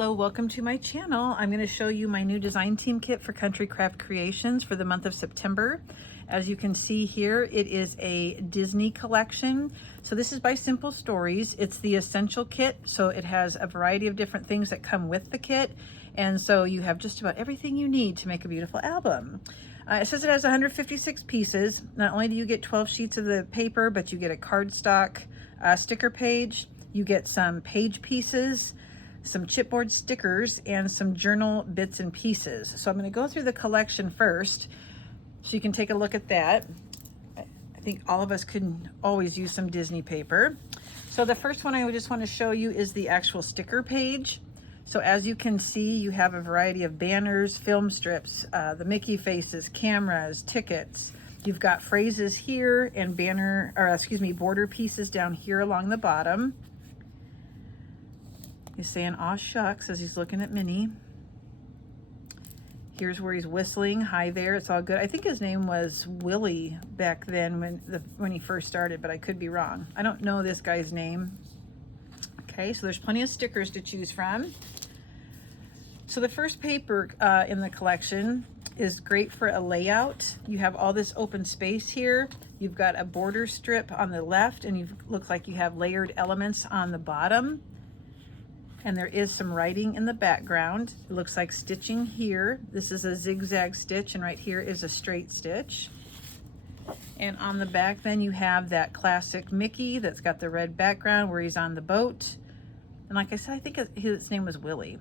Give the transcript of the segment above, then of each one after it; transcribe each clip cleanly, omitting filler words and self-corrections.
Hello, welcome to my channel. I'm going to show you my new design team kit for Country Craft Creations for the month of September. As you can see here, it is a Disney collection. So this is by Simple Stories. It's the essential kit, so it has a variety of different things that come with the kit. And so you have just about everything you need to make a beautiful album. It says it has 156 pieces. Not only do you get 12 sheets of the paper, but you get a cardstock sticker page. You get some page pieces, some chipboard stickers, and some journal bits and pieces. So I'm going to go through the collection first so you can take a look at that. I think all of us could always use some Disney paper. So the first one I just want to show you is the actual sticker page. So as you can see, you have a variety of banners, film strips, the Mickey faces, cameras, tickets. You've got phrases here and border pieces down here along the bottom. He's saying aw shucks as he's looking at Minnie. Here's where he's whistling. Hi there, it's all good. I think his name was Willie back then when he first started, but I could be wrong. I don't know this guy's name. Okay, so there's plenty of stickers to choose from. So the first paper in the collection is great for a layout. You have all this open space here. You've got a border strip on the left, and looks like you have layered elements on the bottom. And there is some writing in the background. It looks like stitching here. This is a zigzag stitch, and right here is a straight stitch. And on the back then you have that classic Mickey that's got the red background where he's on the boat. And like I said, I think his name was Willie.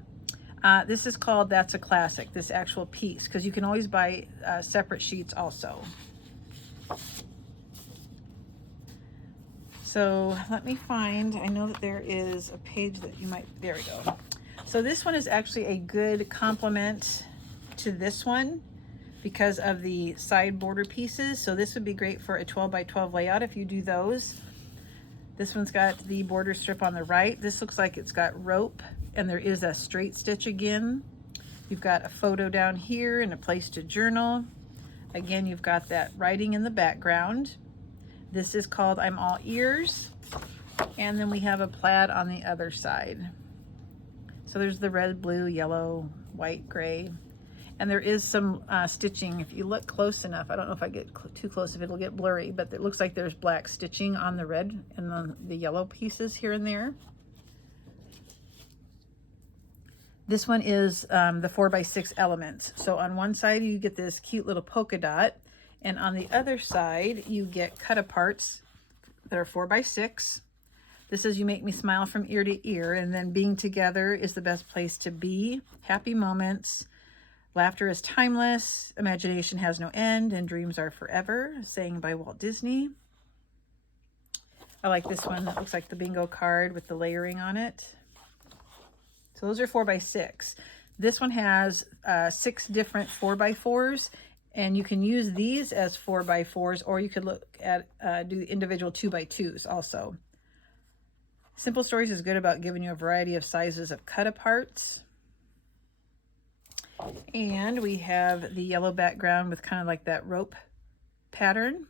This is called That's a Classic, this actual piece, because you can always buy separate sheets also. So let me find, I know that there is a page that you might, there we go. So this one is actually a good complement to this one because of the side border pieces. So this would be great for a 12 by 12 layout if you do those. This one's got the border strip on the right. This looks like it's got rope, and there is a straight stitch again. You've got a photo down here and a place to journal. Again, you've got that writing in the background. This is called I'm All Ears. And then we have a plaid on the other side. So there's the red, blue, yellow, white, gray. And there is some stitching. If you look close enough, I don't know if I get too close, if it'll get blurry, but it looks like there's black stitching on the red and the yellow pieces here and there. This one is the 4x6 elements. So on one side you get this cute little polka dot, and on the other side you get cut aparts that are 4x6. This is You Make Me Smile from Ear to Ear, and then Being Together is the Best Place to Be, Happy Moments, Laughter is Timeless, Imagination Has No End, and Dreams Are Forever, sang by Walt Disney. I like this one. That looks like the bingo card with the layering on it. So those are 4x6. This one has 6 different 4x4s, and you can use these as 4x4s, or you could look at do individual 2x2s also. Simple Stories is good about giving you a variety of sizes of cut aparts. And we have the yellow background with kind of like that rope pattern.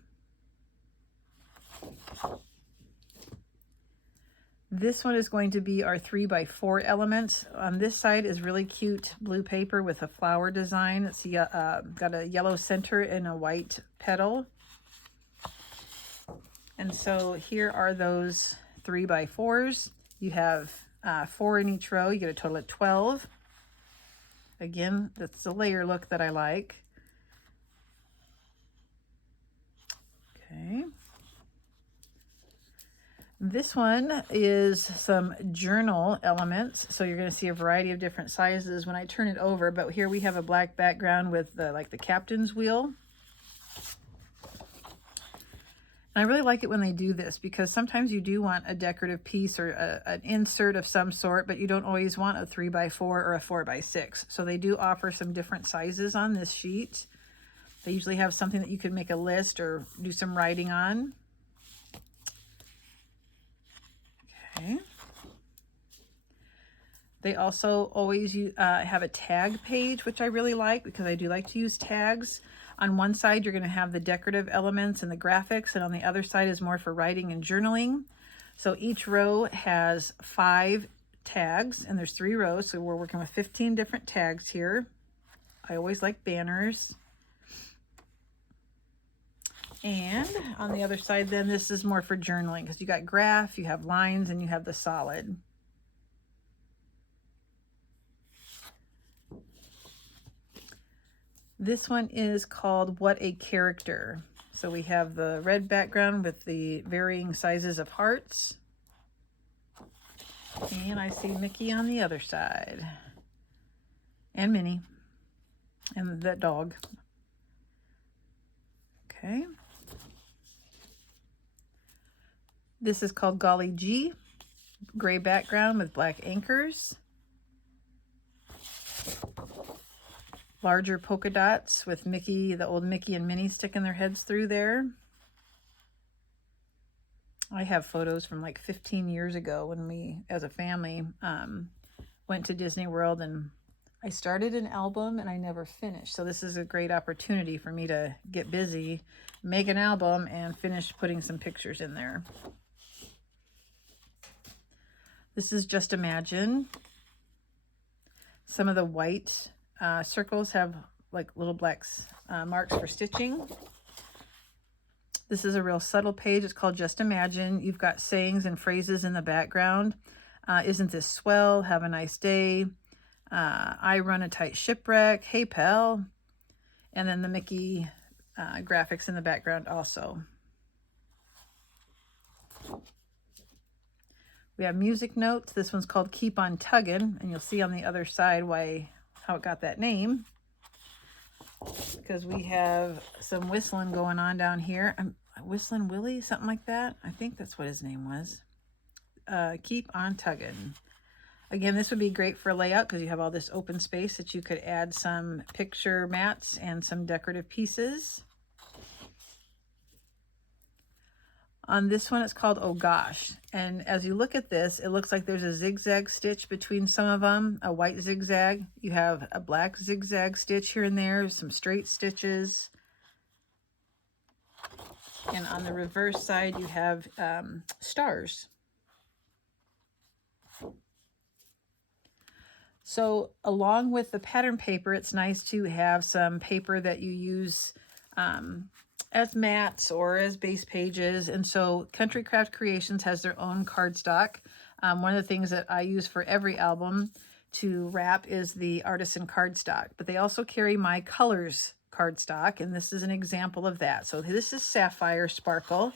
This one is going to be our 3x4 elements. On this side is really cute blue paper with a flower design. It's got a yellow center and a white petal. And so here are those 3x4s. You have 4 in each row. You get a total of 12. Again, that's the layer look that I like. Okay. This one is some journal elements. So you're going to see a variety of different sizes when I turn it over. But here we have a black background with like the captain's wheel. And I really like it when they do this, because sometimes you do want a decorative piece or an insert of some sort, but you don't always want a 3x4 or a 4x6. So they do offer some different sizes on this sheet. They usually have something that you could make a list or do some writing on. Okay. They also always have a tag page, which I really like because I do like to use tags. On one side, you're going to have the decorative elements and the graphics, and on the other side is more for writing and journaling. So each row has 5 tags, and there's 3 rows, so we're working with 15 different tags here. I always like banners. And on the other side then, this is more for journaling, because you got graph, you have lines, and you have the solid. This one is called What a Character. So we have the red background with the varying sizes of hearts. And I see Mickey on the other side. And Minnie. And that dog. Okay. This is called Golly Gee. Gray background with black anchors. Larger polka dots with Mickey, the old Mickey and Minnie sticking their heads through there. I have photos from like 15 years ago when we, as a family, went to Disney World, and I started an album and I never finished. So this is a great opportunity for me to get busy, make an album, and finish putting some pictures in there. This is Just Imagine. Some of the white circles have like little black marks for stitching. This is a real subtle page. It's called Just Imagine. You've got sayings and phrases in the background. Isn't this swell? Have a nice day. I run a tight shipwreck. Hey, pal. And then the Mickey graphics in the background also. We have music notes. This one's called Keep on Tuggin', and you'll see on the other side how it got that name. Because we have some whistling going on down here. Whistling Willie, something like that. I think that's what his name was. Keep on Tuggin'. Again, this would be great for layout because you have all this open space that you could add some picture mats and some decorative pieces. On this one, it's called Oh Gosh. And as you look at this, it looks like there's a zigzag stitch between some of them, a white zigzag. You have a black zigzag stitch here and there, some straight stitches. And on the reverse side, you have stars. So along with the pattern paper, it's nice to have some paper that you use as mats or as base pages. And so Country Craft Creations has their own cardstock. One of the things that I use for every album to wrap is the Artisan cardstock, but they also carry My Colors cardstock, and this is an example of that. So this is Sapphire Sparkle,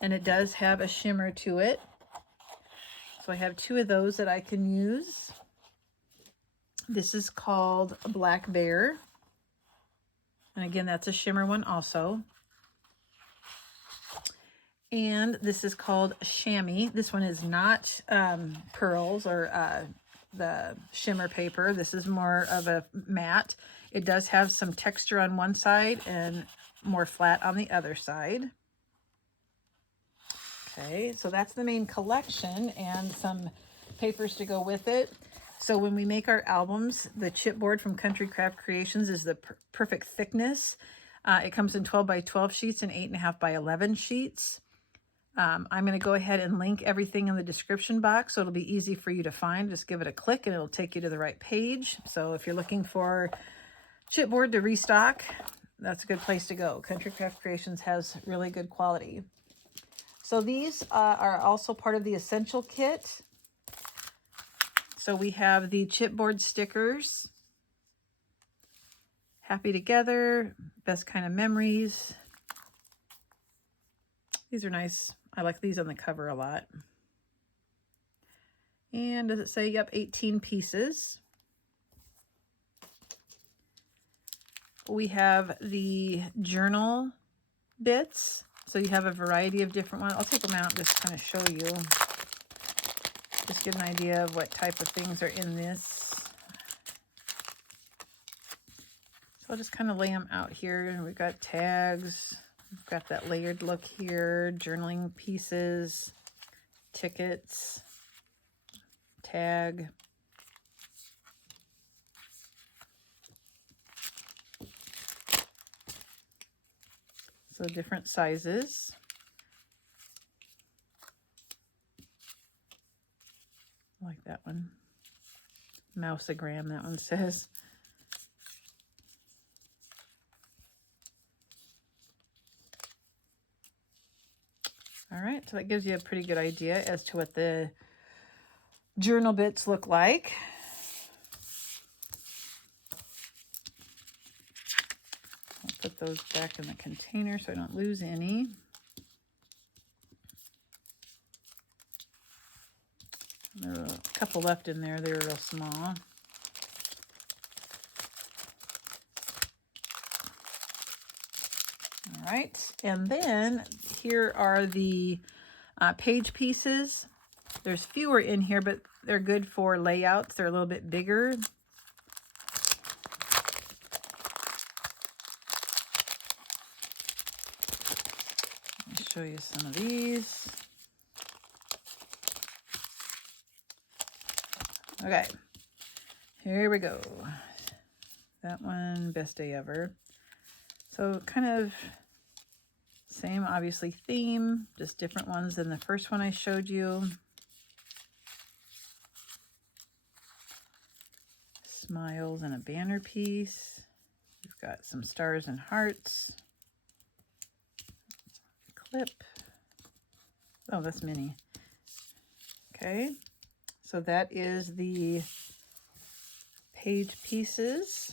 and it does have a shimmer to it. So I have 2 of those that I can use. This is called Black Bear. And again, that's a shimmer one also. And this is called Chamois. This one is not pearls or the shimmer paper. This is more of a matte. It does have some texture on one side and more flat on the other side. Okay, so that's the main collection and some papers to go with it. So when we make our albums, the chipboard from Country Craft Creations is the perfect thickness. It comes in 12 by 12 sheets and 8.5 by 11 sheets. I'm going to go ahead and link everything in the description box, so it'll be easy for you to find. Just give it a click and it'll take you to the right page. So if you're looking for chipboard to restock, that's a good place to go. Country Craft Creations has really good quality. So these are also part of the Essential Kit. So we have the chipboard stickers, Happy Together, Best Kind of Memories. These are nice. I like these on the cover a lot. And does it say, yep, 18 pieces. We have the journal bits. So you have a variety of different ones. I'll take them out and just kind of show you. Just get an idea of what type of things are in this. So I'll just kind of lay them out here. And we've got tags. We've got that layered look here, journaling pieces, tickets, tag. So different sizes. like that one. Mouseagram, that one says. All right, so that gives you a pretty good idea as to what the journal bits look like. I'll put those back in the container so I don't lose any. There are a couple left in there. They're real small. All right, and then here are the page pieces. There's fewer in here, but they're good for layouts. They're a little bit bigger. Let me show you some of these. Okay, here we go. That one, best day ever. So kind of same, obviously, theme, just different ones than the first one I showed you. Smiles and a banner piece. We've got some stars and hearts. Clip. Oh, that's mini. Okay, so that is the page pieces.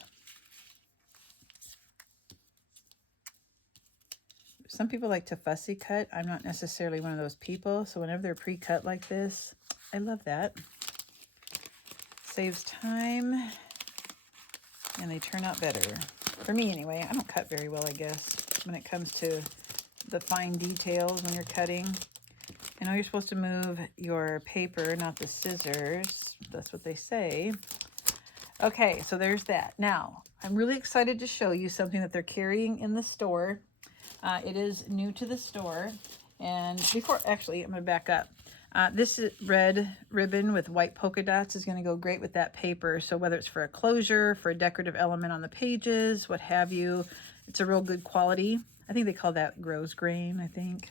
Some people like to fussy cut. I'm not necessarily one of those people, so whenever they're pre-cut like this, I love that. Saves time, and they turn out better. For me anyway, I don't cut very well, I guess, when it comes to the fine details when you're cutting. I know you're supposed to move your paper, not the scissors. That's what they say. Okay, so there's that. Now, I'm really excited to show you something that they're carrying in the store. It is new to the store. And before, actually, I'm going to back up. This red ribbon with white polka dots is going to go great with that paper. So whether it's for a closure, for a decorative element on the pages, what have you, it's a real good quality. I think they call that grosgrain, I think.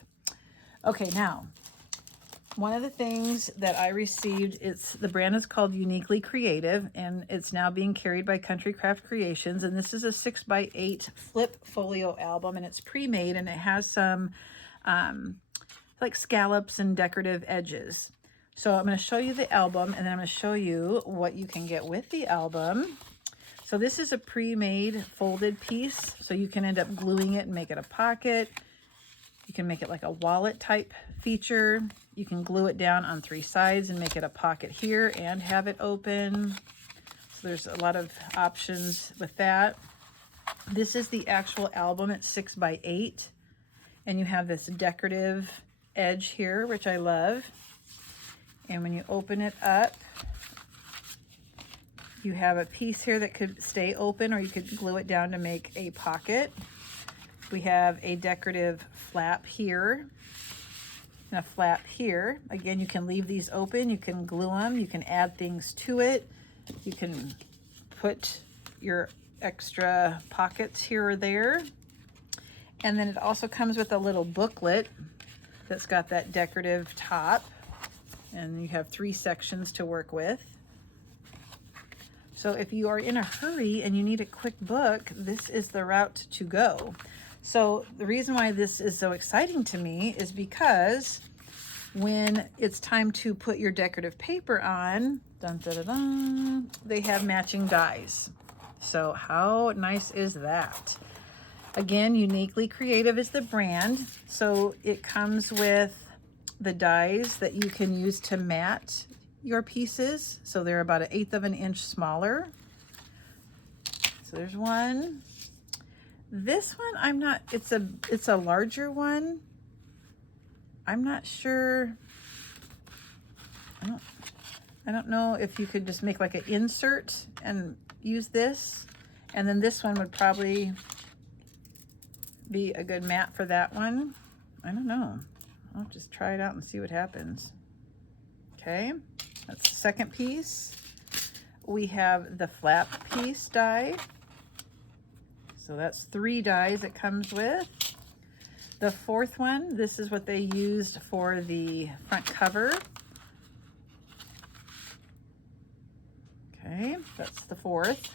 Okay, now, one of the things that I received, the brand is called Uniquely Creative, and it's now being carried by Country Craft Creations. And this is a 6x8 flip folio album, and it's pre-made, and it has some like scallops and decorative edges. So I'm going to show you the album, and then I'm going to show you what you can get with the album. So this is a pre-made folded piece, so you can end up gluing it and make it a pocket. You can make it like a wallet type feature. You can glue it down on 3 sides and make it a pocket here and have it open. So there's a lot of options with that. This is the actual album. It's 6x8. And you have this decorative edge here, which I love. And when you open it up, you have a piece here that could stay open, or you could glue it down to make a pocket. We have a decorative flap here and a flap here. Again, you can leave these open. You can glue them. You can add things to it. You can put your extra pockets here or there. And then it also comes with a little booklet that's got that decorative top. And you have 3 sections to work with. So if you are in a hurry and you need a quick book, this is the route to go. So the reason why this is so exciting to me is because when it's time to put your decorative paper on, dun, dun, dun, dun, they have matching dies. So how nice is that? Again, Uniquely Creative is the brand. So it comes with the dies that you can use to mat your pieces. So they're about 1/8 of an inch smaller. So there's one. This one, I'm not, it's a larger one. I'm not sure. I don't know if you could just make like an insert and use this. And then this one would probably be a good mat for that one. I don't know. I'll just try it out and see what happens. Okay, that's the second piece. We have the flap piece die. So that's 3 dies it comes with. The 4th one, this is what they used for the front cover. Okay, that's the fourth.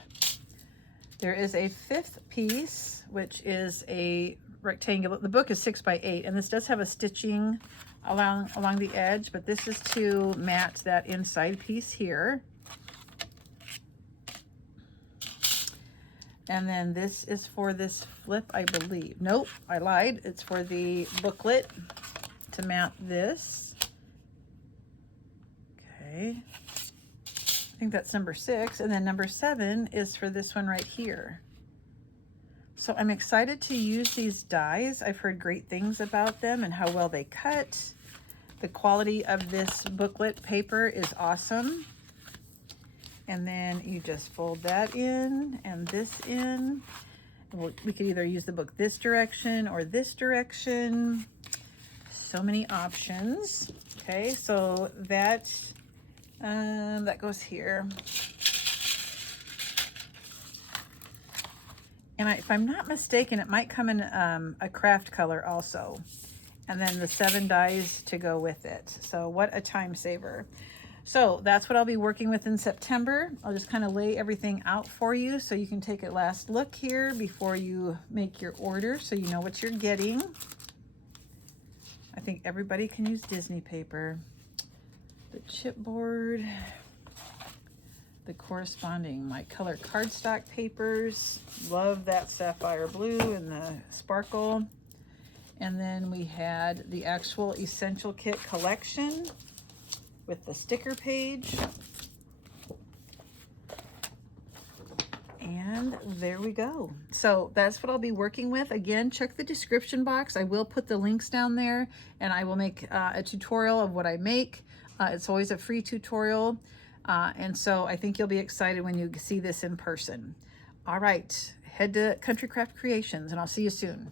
There is a fifth piece, which is a rectangular. The book is 6 by 8, and this does have a stitching along the edge, but this is to mat that inside piece here. And then this is for this flip, I believe. Nope, I lied. It's for the booklet to mount this. Okay. I think that's number 6. And then number 7 is for this one right here. So I'm excited to use these dies. I've heard great things about them and how well they cut. The quality of this booklet paper is awesome. And then you just fold that in and this in. We could either use the book this direction or this direction. So many options. Okay, so that goes here. And if I'm not mistaken, it might come in a craft color also. And then the 7 dies to go with it. So what a time saver. So that's what I'll be working with in September. I'll just kind of lay everything out for you so you can take a last look here before you make your order so you know what you're getting. I think everybody can use Disney paper. The chipboard, the corresponding my color cardstock papers. Love that sapphire blue and the sparkle. And then we had the actual Essential Kit collection with the sticker page. And there we go. So that's what I'll be working with. Again, check the description box. I will put the links down there, and I will make a tutorial of what I make. It's always a free tutorial. And so I think you'll be excited when you see this in person. All right, head to Country Craft Creations, and I'll see you soon.